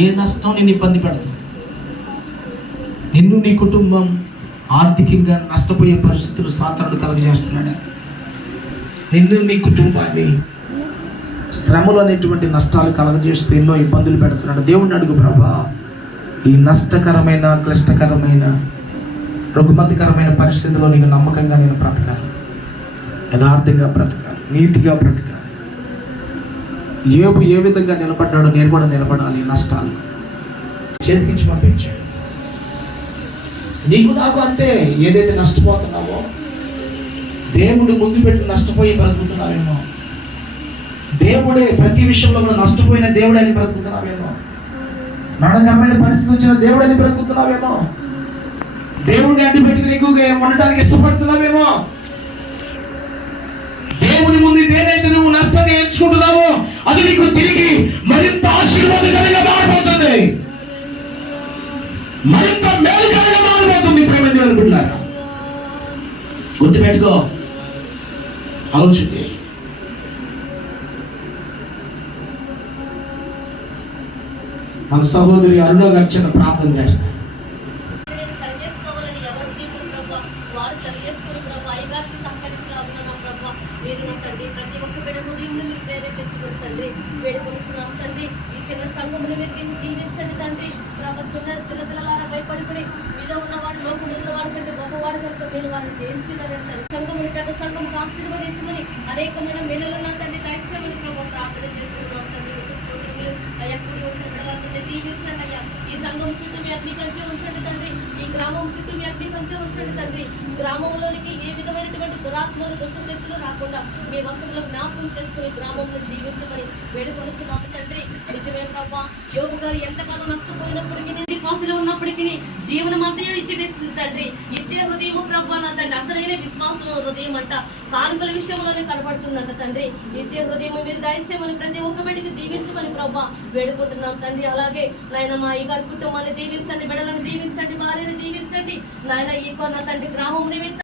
ఏ నష్టం నిన్ను ఇబ్బంది పెడతావు? నిన్ను నీ కుటుంబం ఆర్థికంగా నష్టపోయే పరిస్థితులు సాతానుడు కలుగజేస్తున్నాడు. నిన్ను నీ కుటుంబాన్ని శ్రమలు అనేటువంటి నష్టాలు కలగజేస్తూ ఎన్నో ఇబ్బందులు పెడుతున్నాడు. దేవుడిని అడుగు, ప్రభా ఈ నష్టకరమైన, క్లిష్టకరమైన, రుగ్మతికరమైన పరిస్థితుల్లో నీకు నమ్మకంగా నేను బ్రతకాలి, యథార్థంగా బ్రతకాలి, నీతిగా బ్రతకాలి. యోబు ఏ విధంగా నిలబడ్డాడో నేను కూడా నిలబడాలి. నష్టాలు చేతికించి పంపించాడు. నీకు నాకు అంతే. ఏదైతే నష్టపోతున్నావో దేవుడు ముందు పెట్టి నష్టపోయి బ్రతుకుతున్నావేమో, దేవుడే ప్రతి విషయంలో కూడా నష్టపోయిన దేవుడని బ్రతుకుతున్నావేమో, నడకరమైన పరిస్థితి వచ్చిన దేవుడని బ్రతుకుతున్నావేమో, దేవుడిని అడ్డుపెట్టుకుని ఎక్కువగా ఉండడానికి ఇష్టపడుతున్నావేమో. దేవుని ముందు ఏదైతే నువ్వు నష్టాన్ని ఎంచుకుంటున్నావో అది నీకు తిరిగి మరింత ఆశీర్వాదకరంగా మారిపోతుంది, మరింత మేలుకరంగా మారిపోతుంది. ప్రేమ దేవుని బిడ్డలారా, గుర్తుపెట్టుకో, ఆలోచించి. మన సహోదరి అరుణ గారు చిన్న ప్రార్థన చేస్తారు. ప్రతి ఒక్క బిడ్డ ఉదయంలో మీరు ప్రేరేపించుకోండి తండ్రి. వేడుకొనిస్తున్నాం తండ్రి. ఈ చిన్న సంఘమును మీరు దీవించండి తండ్రి. చిన్న పిల్లలారా భయపడుకుని మీలో ఉన్నవాడు లోకంలో ఉన్నవాడు కంటే గొప్పవాడు కనుక మీరు వారిని జయించుకున్నారండి తండ్రి. సంఘముని పెద్ద సంఘముకు ఆశీర్వదించమని అనేకమైన మేలులున్న తండ్రి దయచేయమని ప్రభు ప్రార్థన చేసుకుంటున్నాం తండ్రి. మీరు అయ్యా కూడి ఉంచండి, దీవించండి అయ్యా. ఈ సంఘం చుట్టూ మీ అగ్ని కంచె ఉంచండి తండ్రి. ఈ గ్రామం చుట్టూ మీ అగ్ని కంచె ఉంచండి తండ్రి. గ్రామంలోనికి ఏ విధమైనటువంటి దురాత్మలు, దుష్ట శక్తులు రాకుండా మీ వస్తువులు జ్ఞాపకం చేసుకుని గ్రామంలో దీవించమని వేడుకొనిచున్నాము తండ్రి. నిజమే ప్రభా, యోబు గారు ఎంతగానో నష్టపోయినప్పటికీ, పాసులో ఉన్నప్పటికీ జీవనం అంతయో ఇచ్చేస్తుంది తండ్రి. ఇచ్చే హృదయము ప్రభా నా తండ్రి, అసలైన విశ్వాసం హృదయం అంట కానుకల విషయంలోనే కనబడుతుందంట తండ్రి. ఇచ్చే హృదయం మీరు దయచేయమని ప్రతి ఒక్క బిడ్డకి దీవించమని ప్రభా వేడుకుంటున్నాం తండ్రి. అలాగే నాయన మా అయ్యగారి కుటుంబాన్ని దీవించండి, బిడ్డలను దీవించండి, భార్యను దీవించండి నాయన. ఈ కొన్న తండ్రి గ్రామం నిమిత్తం